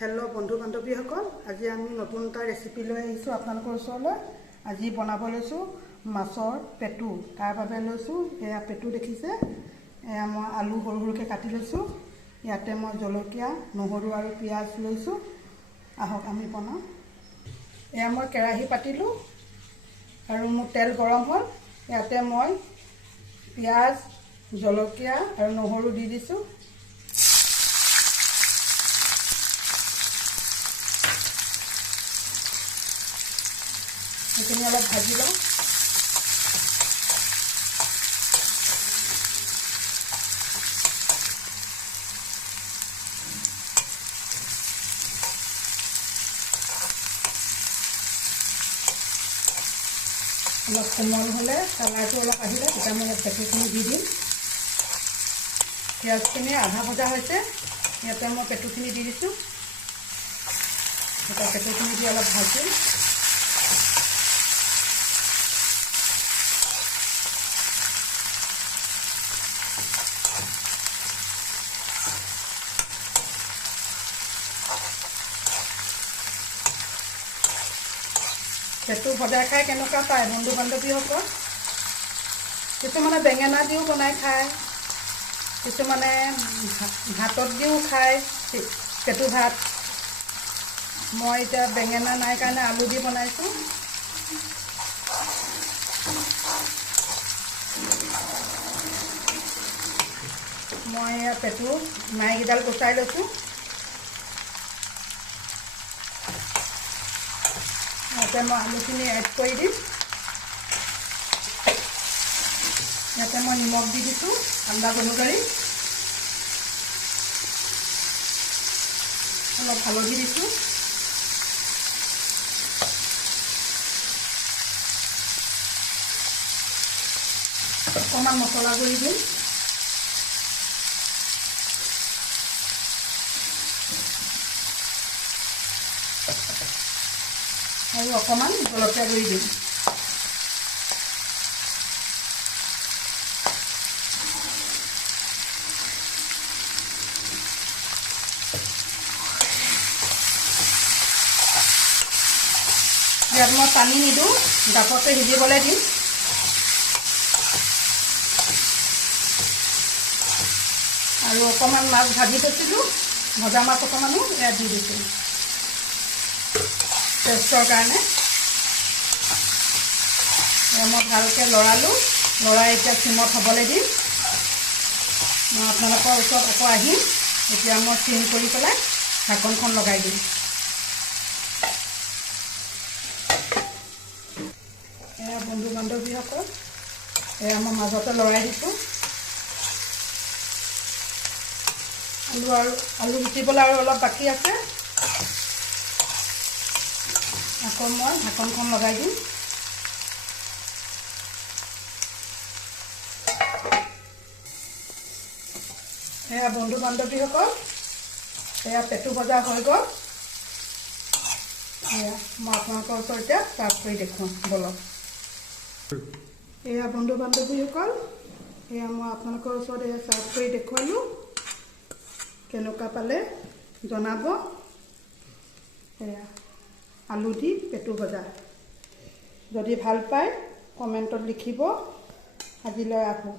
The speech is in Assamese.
हेलो बंधु बान्धवीসকল আজি আমি নতুন এটা ৰেচিপি লৈ আহিছোঁ আপোনালোকৰ ওচৰলৈ। আজি বনাব লৈছোঁ মাছৰ পেটু। তাৰ বাবে লৈছোঁ এয়া পেটু দেখিছে, এয়া মই আলু সৰু সৰুকৈ কাটি লৈছোঁ। ইয়াতে মই জলকীয়া, নহৰু আৰু পিঁয়াজ লৈছোঁ। আহক আমি বনাওঁ। এয়া মই কেৰাহী পাতিলোঁ আৰু মোৰ তেল গৰম হ'ল। ইয়াতে মই পিঁয়াজ, জলকীয়া আৰু নহৰু দি দিছোঁ। সেইখিনি অলপ ভাজি লওঁ। অলপ কোমল হ'লে, কালাৰটো অলপ আহিলে তেতিয়া মই পেটুখিনি দি দিম। পিঁয়াজখিনি আধা ভজা হৈছে, ইয়াতে মই পেটুখিনি দি দিছোঁ। এতিয়া পেটুখিনি দি অলপ ভাজিম। পেটু ভজা খাই কেনেকুৱা পায় বন্ধু বান্ধৱীসকল? কিছুমানে বেঙেনা দিও বনাই খায়, কিছুমানে ভাতত দিও খায় পেটু ভাত। মই এতিয়া বেঙেনা নাই কাৰণে আলু দি বনাইছোঁ। মই এয়া পেটু মাইকেইডাল গুচাই লৈছোঁ। ইয়াতে মই আলুখিনি এড কৰি দিম। ইয়াতে মই নিমখ দি দিছোঁ আন্দাজ অনুযায়ী। অলপ হালধি দিছোঁ। অকণমান মছলা গুড়ি দিম। আৰু অকণমান জলকীয়া গুড়ি দিম। ইয়াত মই পানী নিদিওঁ, জাপতে সিজিবলৈ দিম। আৰু অকণমান মাছ ভাজি থৈছিলোঁ, ভজা মাছ অকণমানো ইয়াত দি দিছোঁ টেষ্টৰ কাৰণে। মই ভালকৈ লৰালোঁ, লৰাই এতিয়া চিমত হ'বলৈ দিম। মই আপোনালোকৰ ওচৰত আকৌ আহিম। এতিয়া মই চিম কৰি পেলাই ঢাকনখন লগাই দিম। এয়া বন্ধু বান্ধৱীসকল, এয়া মই মাজতে লৰাই দিছোঁ। আলু গুটিবলৈ আৰু অলপ বাকী আছে। আকৌ মই ঢাকনখন লগাই দিম। এয়া বন্ধু বান্ধৱীসকল, এয়া পেটু ভজা হৈ গ'ল। এয়া মই আপোনালোকৰ ওচৰত এতিয়া চাৰ্ভ কৰি দেখুৱাম বলক। এয়া বন্ধু বান্ধৱীসকল, এয়া মই আপোনালোকৰ ওচৰত এয়া চাৰ্ভ কৰি দেখুৱালোঁ। কেনেকুৱা পালে জনাব। এয়া আলু দি পেটু ভজা। যদি ভাল পায় কমেণ্টত লিখিব। আজিলৈ আহোঁ।